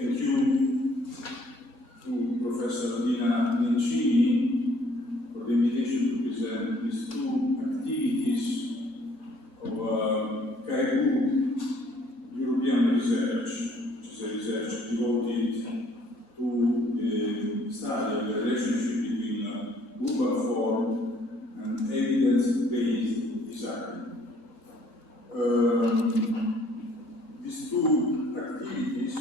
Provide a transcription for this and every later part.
Thank you to Professor Dina Nencini for the invitation to present these two activities of GIUSEPPE European research, which is a research devoted to the study of the relationship between urban form and evidence-based design. These two activities,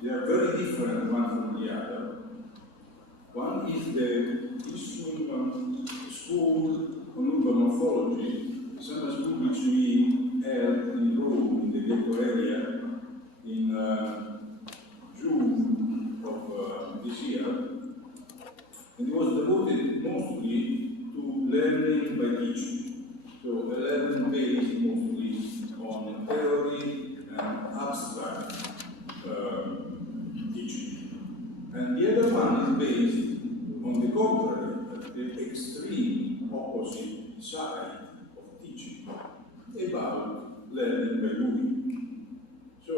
they are very different one from the other. One is the ISSUM School on Urban Morphology, a summer school which we held in Rome, in the Ghetto area, in June of this year. And it was devoted mostly to learning by teaching. So a learning based mostly on theory and abstract teaching. And the other one is based on the contrary, the extreme opposite side of teaching, about learning by doing. So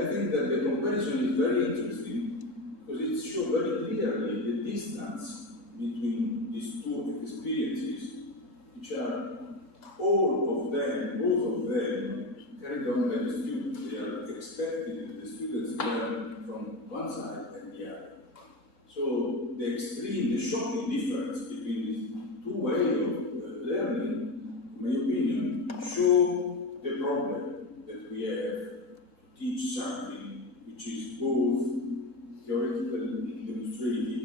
I think that the comparison is very interesting because it shows very clearly the distance between these two experiences, which are all of them, both of them, carried on by the students. They are expected that the students learn from one side and the other. So the extreme, the shocking difference between these two ways of learning, in my opinion, show the problem that we have to teach something which is both theoretically demonstrated,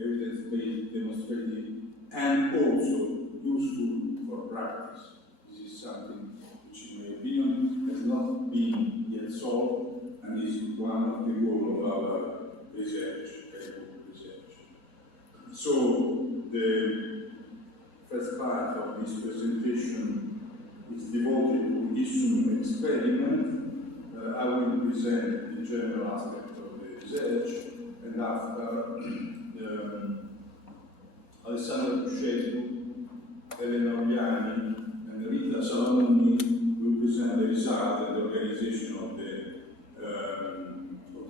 evidence-based demonstrated, and also useful for practice. This is something which, in my opinion, has not been yet solved and is one of the goals of our research. So, the first part of this presentation is devoted to ISSUM experiment. I will present the general aspect of the research, and after Alessandro Puscetto, Elena Ogliani, and Rita Salomoni will present the result and the organization of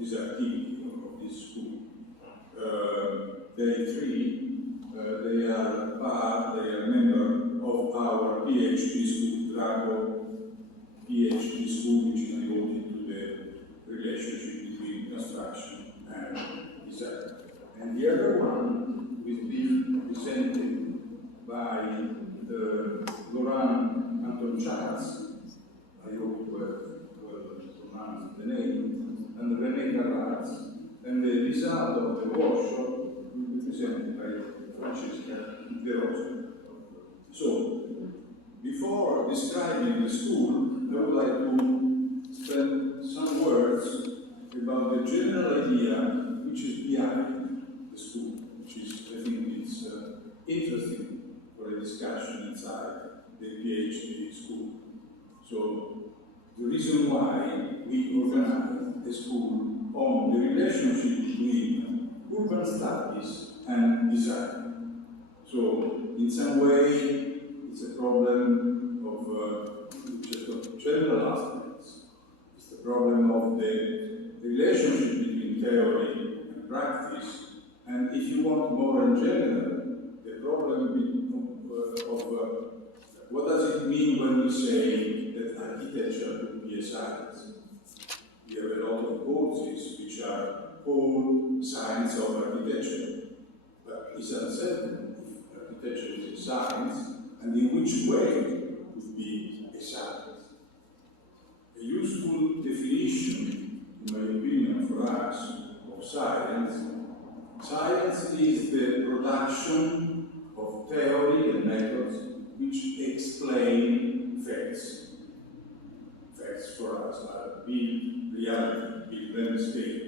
this activity, of this school. Day 3, they are member of our PhD school, Drago PhD school, which is devoted to the relationship between construction and design. And the other one will be presented by Laurent Anton-Charles, I hope well pronounced the name, and René Carraz. And the result of the workshop will be presented by Francesca De Rosa. So, before describing the school, I would like to spend some words about the general idea which is behind the school, which is, I think, it's interesting for a discussion inside the PhD school. So, the reason why we organized a school on the relationship between urban studies and design. So, in some way, it's a problem of just of general aspects. It's the problem of the relationship between theory and practice. And if you want more in general, the problem of what does it mean when we say that architecture could be a science? We have a lot of courses which are called science of architecture, but it's uncertain if architecture is a science and in which way it could be a science. A useful definition, in my opinion, for us of science is the production of theory and methods which explain facts. Facts for us are built reality, built landscape.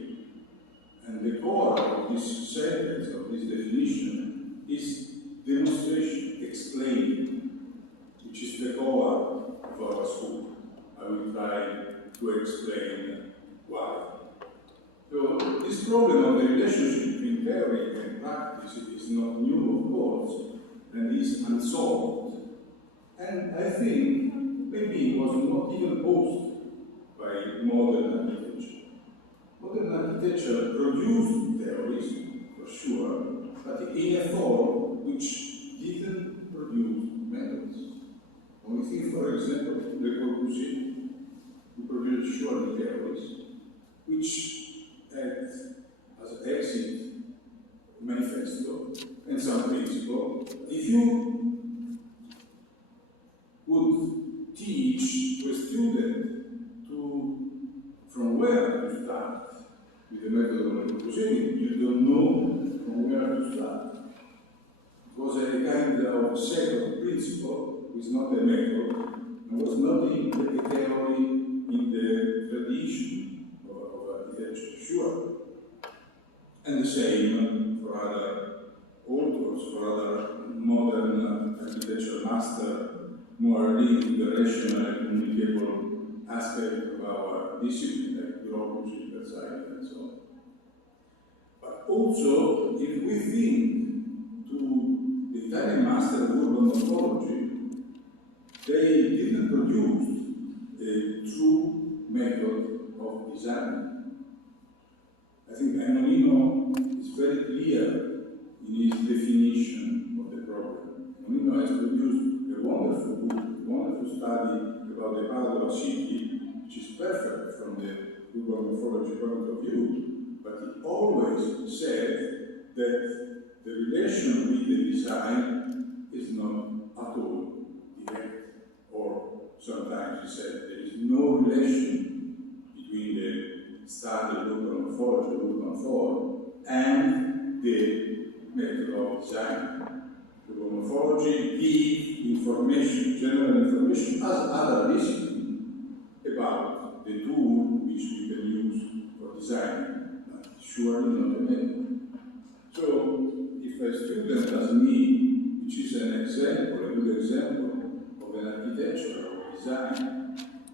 And the core of this sentence, of this definition, is demonstration, explaining, which is the core of our school. I will try to explain why. So, this problem of the relationship between theory and practice is not new, of course, and is unsolved. And I think maybe it was not even posed by modern architecture. Modern architecture produced theories, for sure, but in a form which didn't produce methods. When we think, for example, Le Corbusier, who produced surely theories, which had as exit manifesto and some principle. If you would teach to a student from where to start with the method of Le Corbusier, you don't know from where to start. It was a kind of second principle, which is not a method, and was not in the theory in the tradition of architecture, sure. And the same for other authors, for other modern architecture masters, more linked to the rational and communicable aspect of our discipline, like bureaucracy, and so on. But also, if we think to the Italian master of urban morphology, they didn't produce a true method of design. I think Anonino is very clear in his definition of the problem. Anonino has produced a wonderful book, a wonderful study about the Padua city, which is perfect from the urban morphology point of view, but he always said that the relation with the design is not at all direct. Or sometimes he said there is no relation between the study of urban morphology, urban form, and the method of design. Urban morphology gives information, general information, as other disciplines, about the tool which we can use for design, but surely not a method. So, if a student as me, which is an example, a good example of an architecture or design,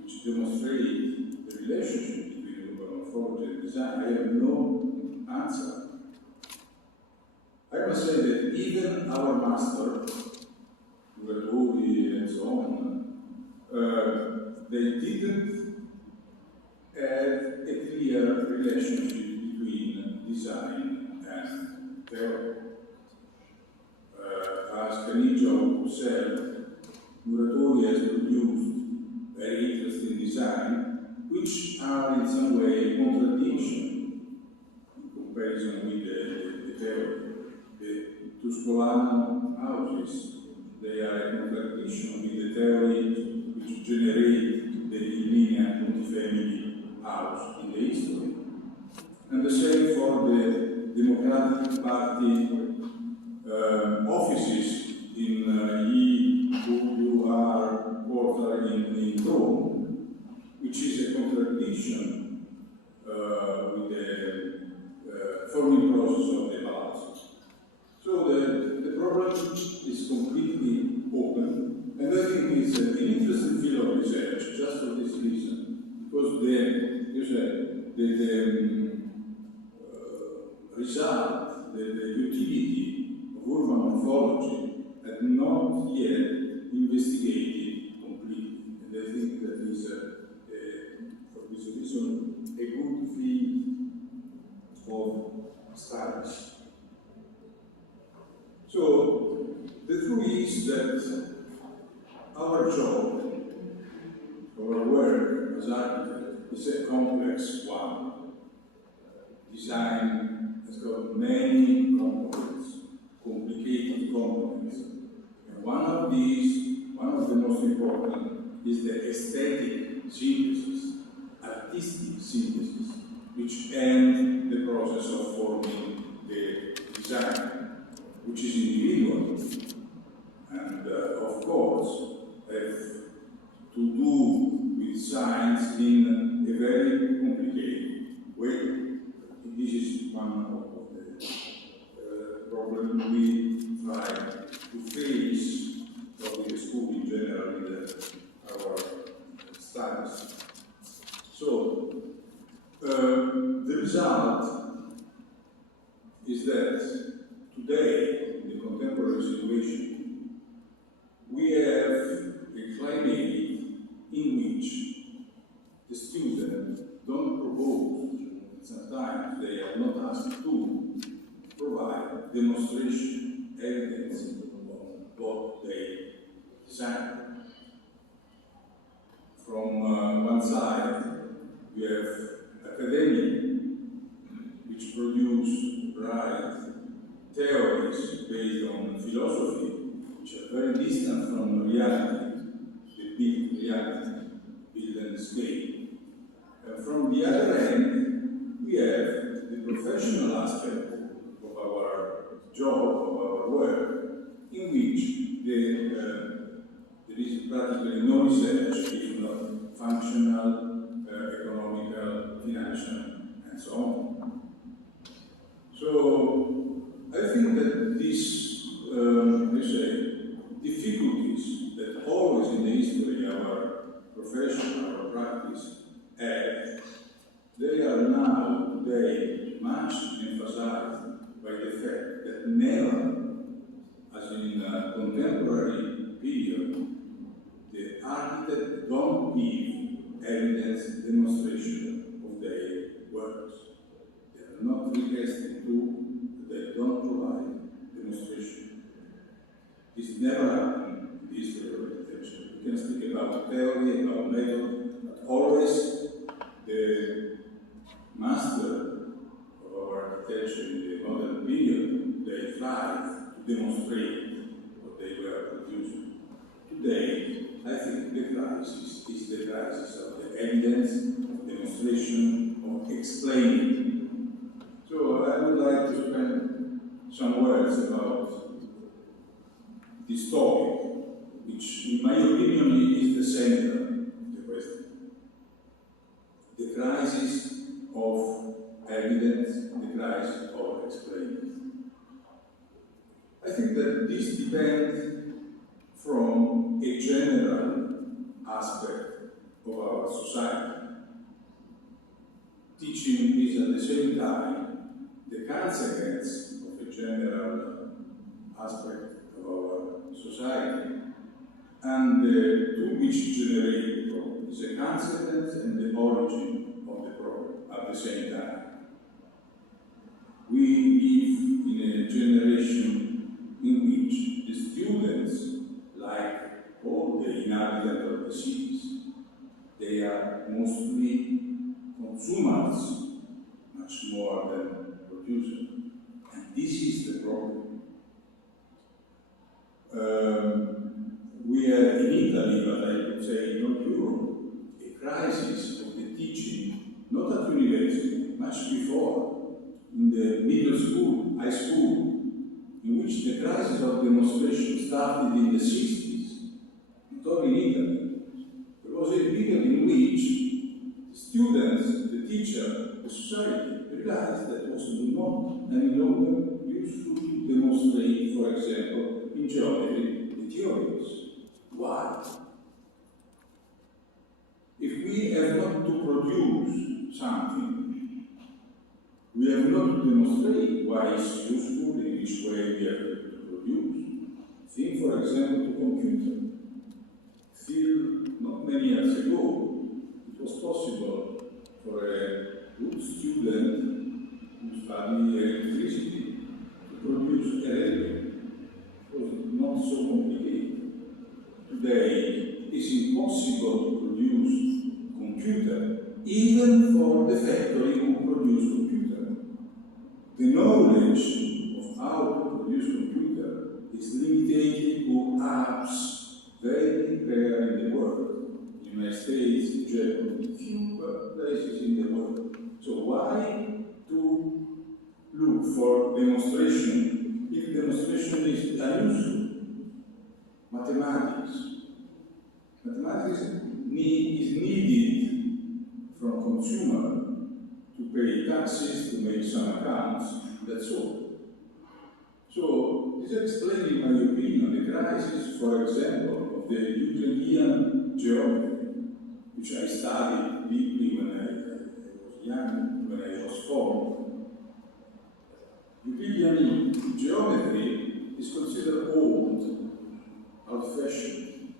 which demonstrates the relationship between urban morphology and design, I have no answer. I must say that even our master, Muratori and so on, they didn't have a clear relationship between design and theory. As Canigio said, Muratori has produced very interesting design, which are in some way a contradiction in comparison with the theory. The Tuscolano houses, they are a contradiction with the theory which generate the linear multifamily house in the history. And the same for the Democratic Party offices in ISSUM quarter in Rome, which is a contradiction with the forming process of the palazzo. So the problem is completely open, and I think it's an interesting field of research just for this reason, because the result, the utility of urban morphology had not yet investigated completely, and I think that is, for this reason, a good field of studies. So, the truth is that our job, our work as architects, is a complex one. Design has got many components, complicated components. And one of the most important, is the aesthetic synthesis, artistic synthesis, which ends the process of forming the design, which is individual, and of course have to do with science in a very complicated way. This is one of the problems we try to face from the school in general with our studies. So, the result is that today, in the contemporary situation, we have a climate in which the students don't propose, sometimes they design. From one side, we have academia, which produce right theories based on philosophy, which are very distant from reality, the big reality, build and scale. And from the other end, we have the professional aspect of our job, of our work, in which there is practically no research, if not functional, economical, financial, and so on. So I think that these, difficulties that always in the history of our profession, our practice, have, they are now today much emphasized by the fact that never, as in a contemporary period, the architect don't give evidence demonstration of their works. They are not requested to, they don't provide demonstration. This never happened in the history of architecture. We can speak about theory, about method, but always the master of our architecture in the modern period, they tried to demonstrate what they were producing. Today, I think the crisis is the crisis of the evidence, of demonstration, of explaining. So I would like to spend some words about this topic, which in my opinion is the center of the question. The crisis of evidence, the crisis of explaining. I think that this depends from a general aspect of our society. Teaching is at the same time the consequence of a general aspect of our society, and to which generate the problem is a consequence and the origin of the problem at the same time. We live in a generation in which the students, like all the inhabitants of the cities, they are mostly consumers, much more than producers. And this is the problem. We have in Italy, but I would say not Europe, a crisis of the teaching, not at university, much before, in the middle school, high school, in which the crisis of demonstration started in the 60s, not only in Italy. There was a period in which the students, the teacher, the society realized that it was not any longer useful to demonstrate, for example, in geometry, the theories. Why? If we have not to produce something, we have not to demonstrate why it's useful, in which way we have to produce. Think, for example, to computer. Still, not many years ago, it was possible for a good student who studied electricity to produce a radio. It was not so complicated. Today, it is impossible to produce computer, even for the factory who produce computer. The knowledge of how to produce computer is limited to apps, very rare in the world. In the United States, in Germany, few places in the world. So why to look for demonstration if demonstration is unuseful? Mathematics. Mathematics is needed from consumer to pay taxes, to make some accounts, that's all. So, this explains, in my opinion, the crisis, for example, of the Euclidean geometry, which I studied deeply when I was young, when I was formed. Euclidean geometry is considered old, old-fashioned,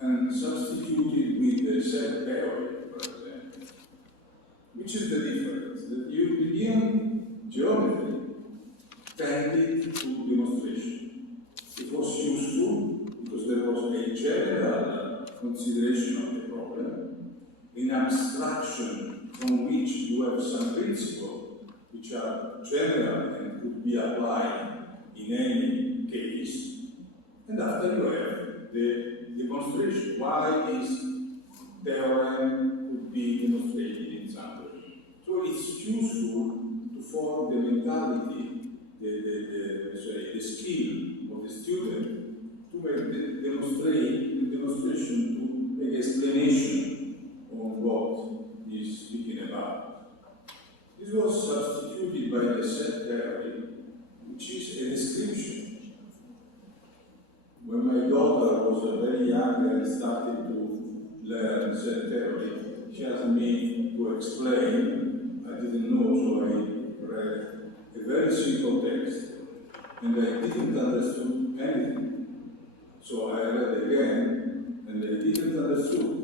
and substituted with the set theory, for example. Which is the difference? The Euclidean geometry tended to demonstration. It was useful consideration of the problem, in abstraction from which you have some principles which are general and could be applied in any case, and after you have the demonstration, why this theorem could be demonstrated in some way. So it's useful to form the mentality, the skill of the student to make the demonstration, to make explanation on what he's speaking about. This was substituted by the set theory, which is a description. When my daughter was very young and started to learn set theory, she asked me to explain. I didn't know, so I read a very simple text, and I didn't understand anything. So I read again, and I didn't understand.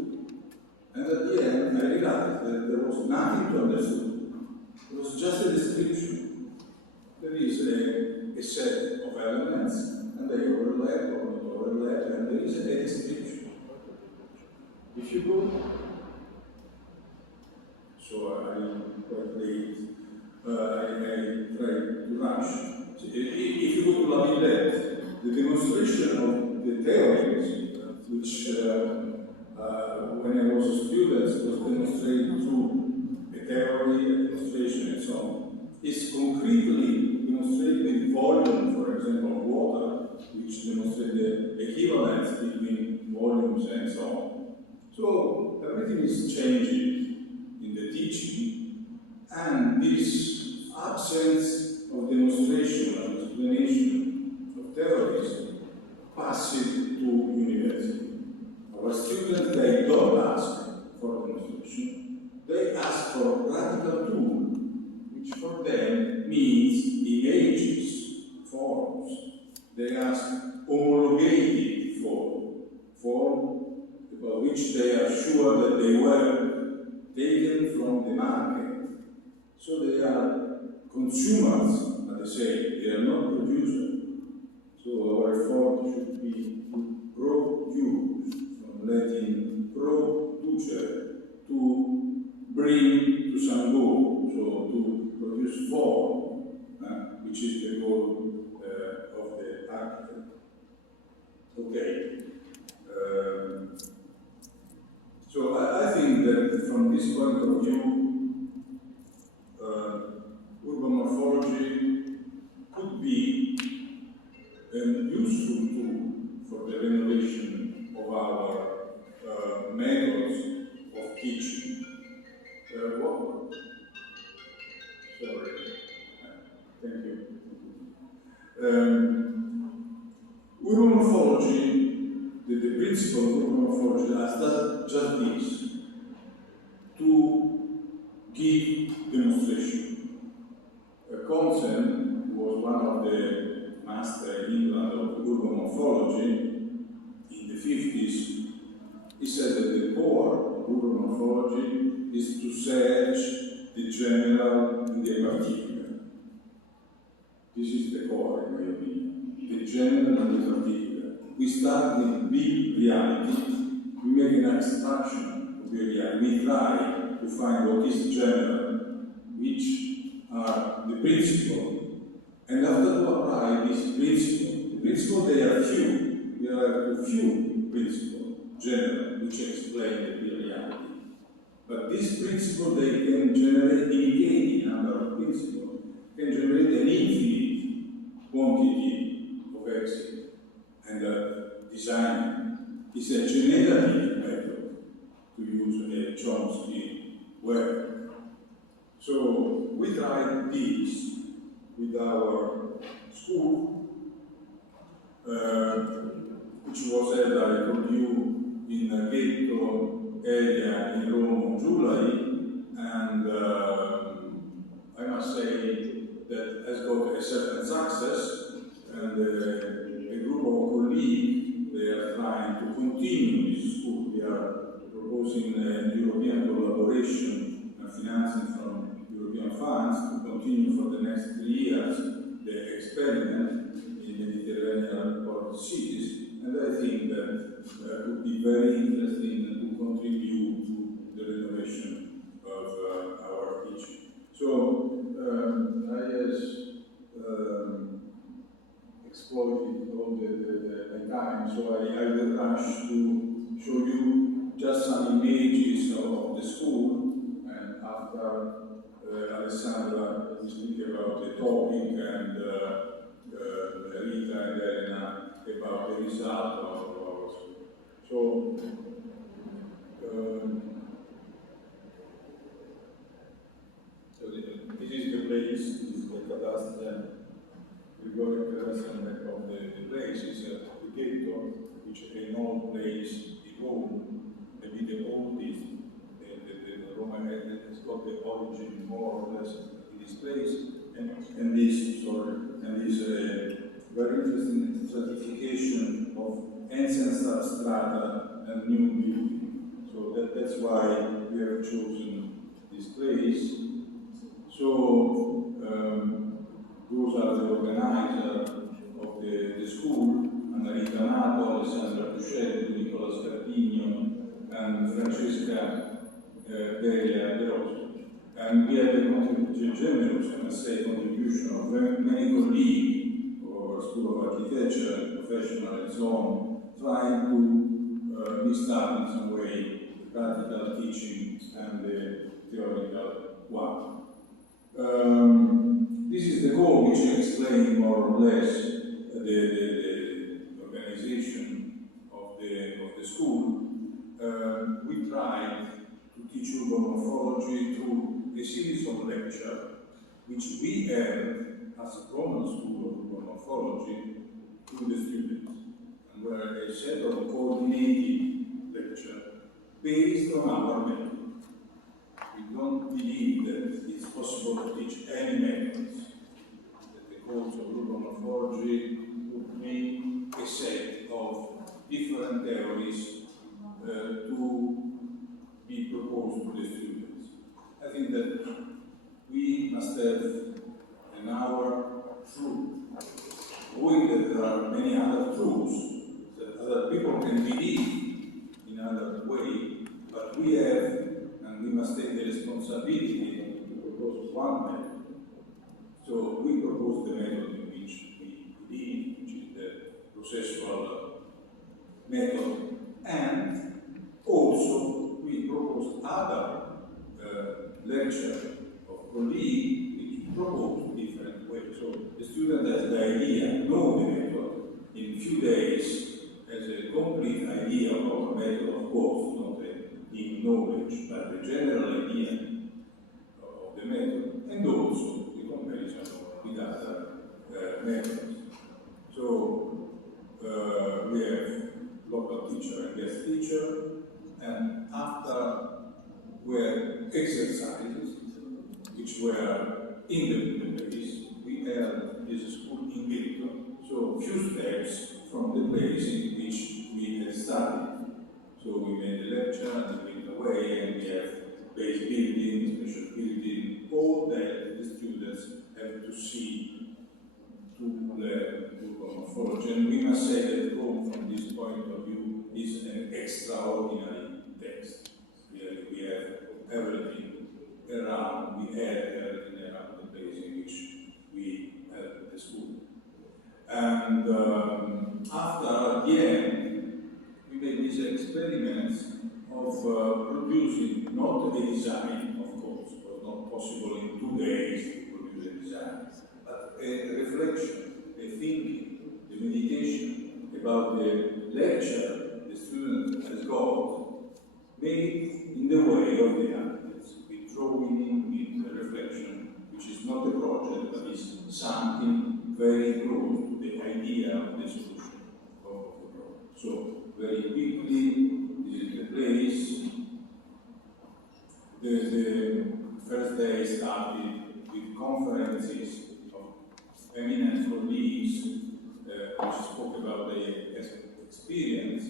And at the end, I realized that there was nothing to understand. It was just a description. There is a set of elements, and they overlap or not overlap, and there is a description. If you go, so I'm quite late. I try to rush. If you go to La Villette, the demonstration of the theories, which when I was a student was demonstrated through a theory, a demonstration, and so on, is concretely demonstrated in volume, for example, of water, which demonstrates the equivalence between volumes and so on. So everything is changing in the teaching, and this absence of demonstration, of explanation, of theories, passes to university. Our students, they don't ask for demonstration, they ask for practical tool, which for them means images, forms. They ask homologated form about which they are sure that they were taken from the market. So they are consumers, but they say they are not producers. So our effort should be to produce, from Latin producer, to bring to some goal, so to produce form, which is the goal of the architect. Okay. So I think that from this point of view, urban morphology could be a useful tool for the renovation of our methods of teaching. Sorry. Thank you. Urban morphology, the principle of urban morphology is just this, to give demonstration. Consen was one of the masters in England of urban morphology in the 50s. He said that the core of urban morphology is to search the general and the particular. This is the core, in my opinion. The general and the particular. We start with big reality, we make an abstraction of the reality, we try to find what is general, which are the principles, and after to apply this principle, the principles they are few, there are few principles, general, which explain the reality. But this principle they can generate any number of principles, can generate an infinite quantity of exit. And design is a generative method, to use a Chomsky word. So we tried this with our school, which was held, I told you, in a ghetto area in Rome, July, and I must say that has got a certain success, and a group of colleagues, they are trying to continue this school. We are proposing European collaboration and financing from European funds to continue for the next 3 years the experiment in Mediterranean port cities, And I think that would be very interesting to contribute to the renovation of our teaching. So I has exploited all the time, so I will rush to show you just some images of the school, and after Alessandra will speak about the topic, and Rita and Elena about the result of our school. So, this is the place, this is the cadastre. We go to the rest of the place, is the ghetto, which is an old place in Rome, maybe the oldest, the Roman has got the origin more or less in this place, and this very interesting stratification of ancient strata and new building. So that's why we have chosen this place. So those are the organizers of the school, Annalita Nato, Alessandra Puscelli, Nicola Scardino, and Francesca Delia De Rosa. And we have a generous, I must say, contribution of many colleagues of our School of Architecture, professional and so on, trying to mix up in some way the practical teaching and the theoretical one. This is the goal which explains more or less the organization of the school. We tried to teach urban morphology through a series of lectures which we had as a Roman School of Urban Morphology to the students, and were a set of coordinated lectures based on our method. We don't believe that it's possible to teach any methods. That the course of urban morphology would be a set of different theories to be proposed to the students. I think that we must have an hour truth, knowing that there are many other truths that other people can believe in other way, but we have, and we must take the responsibility to propose one method. So we propose the method in which we believe, which is the processual method, and also we propose other lectures of colleagues which propose different ways. So the student has the idea, know the method, in a few days has a complete idea of the method, of course, not the deep knowledge, but the general idea of the method, and also the comparison with other methods. So we have local teacher and guest teacher, and after were exercises which were in the place. We held this school in Ghetto, so few steps from the place in which we had studied. So we made a lecture and we went away, and we have base building, special building, all that the students have to see to learn urban morphology. And we must say that Rome, from this point of view, is an extraordinary text. We have everything around, we had everything around the place in which we had the school. And after, at the end, we made these experiments of producing not a design, of course, it was not possible in 2 days to produce a design, but a reflection, a thinking, a meditation about the lecture the student has got, made in the way of the architects, with drawing, with a reflection, which is not a project, but is something very close to the idea of the solution of the problem. So, very quickly, this is the place. The first day started with conferences of eminent colleagues which spoke about their experience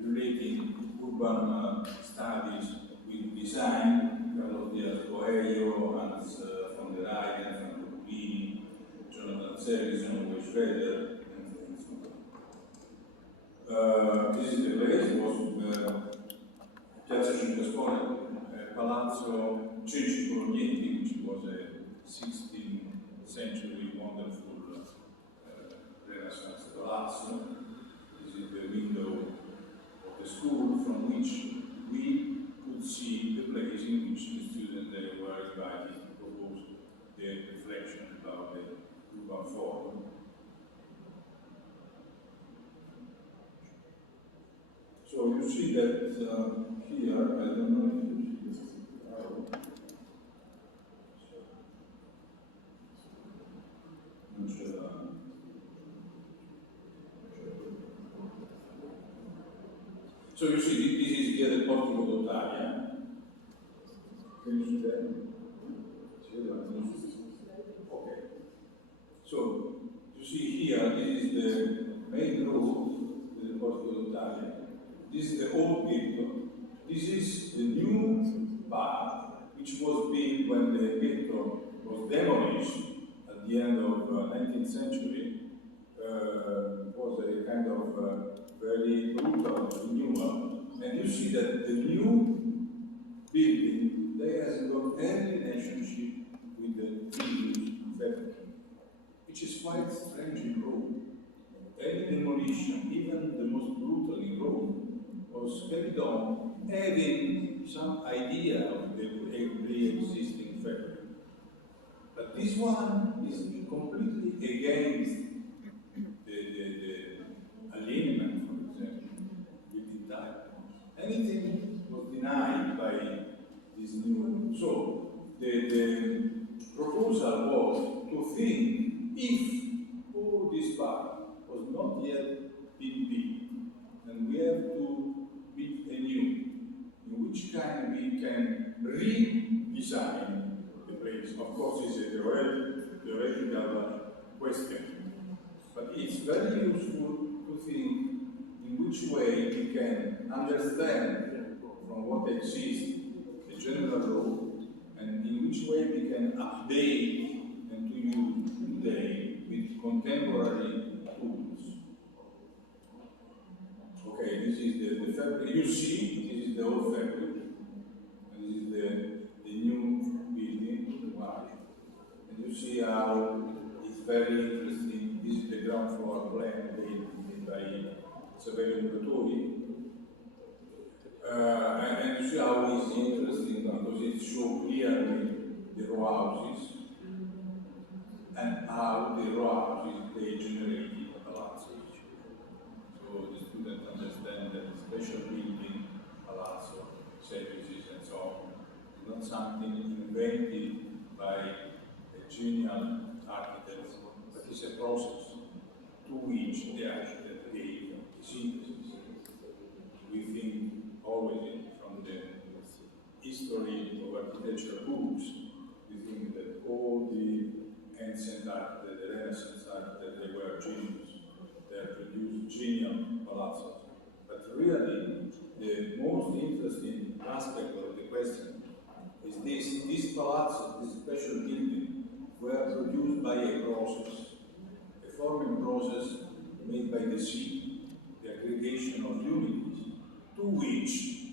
relating urban studies with design, Carlos Diaz Coelho, Hans von der Eyden, Franco Puglini, Jonathan Servison, Uwe Schroeder, and so on. This is the place, was Piazza Cinque Scuole, Palazzo Cenci Borghetti, which was a 16th century wonderful Renaissance palazzo. This is the window of the school from which we could see the place in which the students were invited to propose the reflection about the urban form. So you see that here, I don't know if you see this arrow. So you see, this is here the Portico d'Ottalia. Can you see that? Okay. So you see here, this is the main road, the Portico d'Ottalia. This is the old ghetto. This is the new part, which was built when the ghetto was demolished at the end of 19th century. It was a kind of very brutal renewal. And you see that the new building, they hasn't got any relationship with the previous fabric, which is quite strange in Rome. Any demolition, even the most brutal in Rome, was carried on having some idea of the pre-existing fabric. But this one is completely against the alignment, for example, with the type. Anything was denied by this new. So the proposal was to think if all this part was not yet been built, and we have to build anew, in which kind we can redesign the place. Of course, it's a theoretical question, but it's very useful to think in which way we can understand from what exists the general rule, and in which way we can update and to use today with contemporary tools. Okay, this is the fabric. You see, this is the old fabric, and this is the new building. Wow. And you see how it's very interesting. This is the ground floor plan made by Saverio Muratori. And you see how it's interesting because it shows clearly the row houses and how the row houses they generated palazzo. So the students understand that special building, palazzo, services and so on, is not something invented by a genial architect, but it's a process to which the architect gave synthesis. We think always from the history of architecture books, we think that all the ancient architects, the Renaissance architects, they were genius. They produced genial palazzos. But really, the most interesting aspect of the question is this palazzo, this special building, were produced by a process, a forming process made by the sea, the aggregation of unities, to which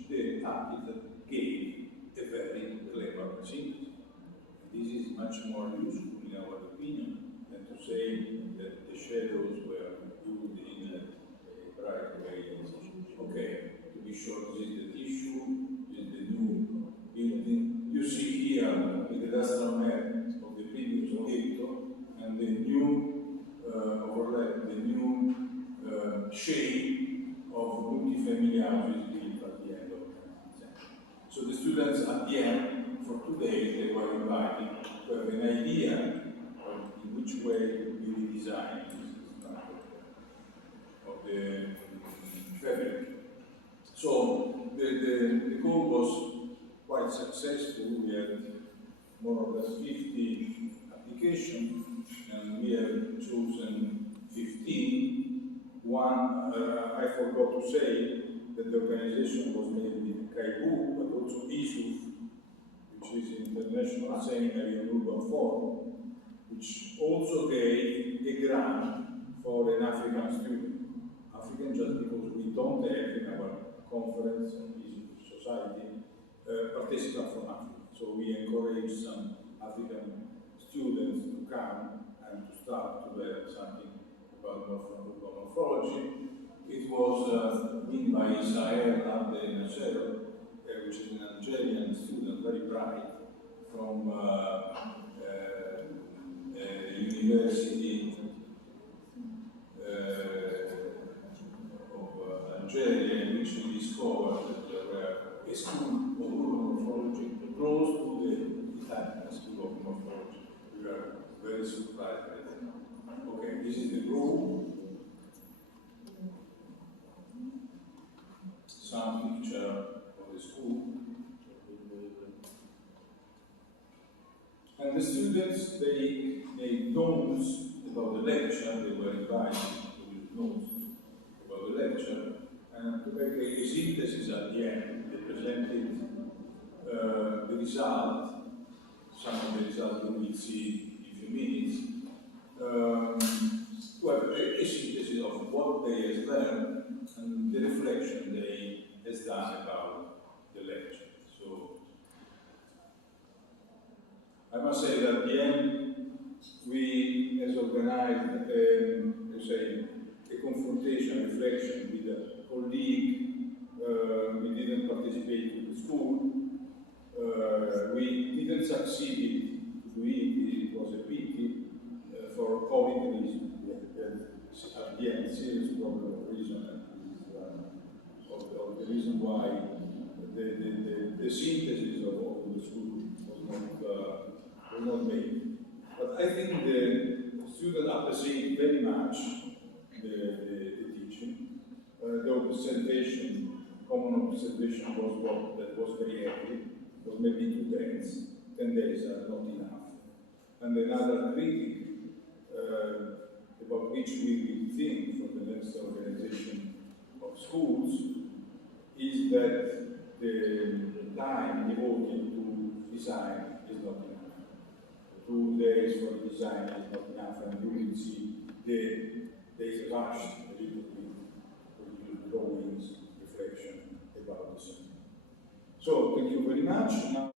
the architect gave a very clever synthesis. This is much more useful, in our opinion, than to say that the shadows were used in a bright way. Okay, to be sure, this is the tissue, this is the new building. You see here the industrial map of the previous ghetto and the new overlap, the new shape of multi-family houses built at the end of the 19th century. So the students at the end, for 2 days, they were invited to have an idea of in which way we redesign this part of the fabric. So the goal was quite successful. We had more or less 50 applications, and we have chosen 15. One, I forgot to say that the organization was made with GIUSEPPE, but also ISSUM, which is International Seminary on Urban Form, which also gave a grant for an African student. African just because we don't have in our conference on ISSUM society participants from Africa. So we encourage some African students to come and to start to learn something about urban morphology. It was been by Israel Abdel, which is an Algerian student, very bright, from University of Algeria, in which we discovered that there were a school of urban morphology close to the Italian school of morphology. We were very surprised by that. Okay, this is the group. Some picture of the school. And the students, they made notes about the lecture. They were invited to make notes about the lecture. And to make a synthesis at the end, they presented the result. Some of the results we will see in a few minutes. Well, a synthesis of what they have learned and the reflection they has done about the lecture. So I must say that at the end we has organized a confrontation, reflection with a colleague. We didn't participate in the school. We didn't succeed to do it. It was a pity for COVID reasons. At the end, serious problem of reason of the reason why the synthesis of the school was not made. But I think the students appreciate very much the teaching. The observation, common observation was that was very heavy. It was maybe 2 days. 10 days are not enough. And another critic about which we will think for the next organization of schools is that the time devoted to design is not enough. 2 days for design is not enough, and you will see they rushed a little bit with drawings, reflection about the same. So thank you very much. Now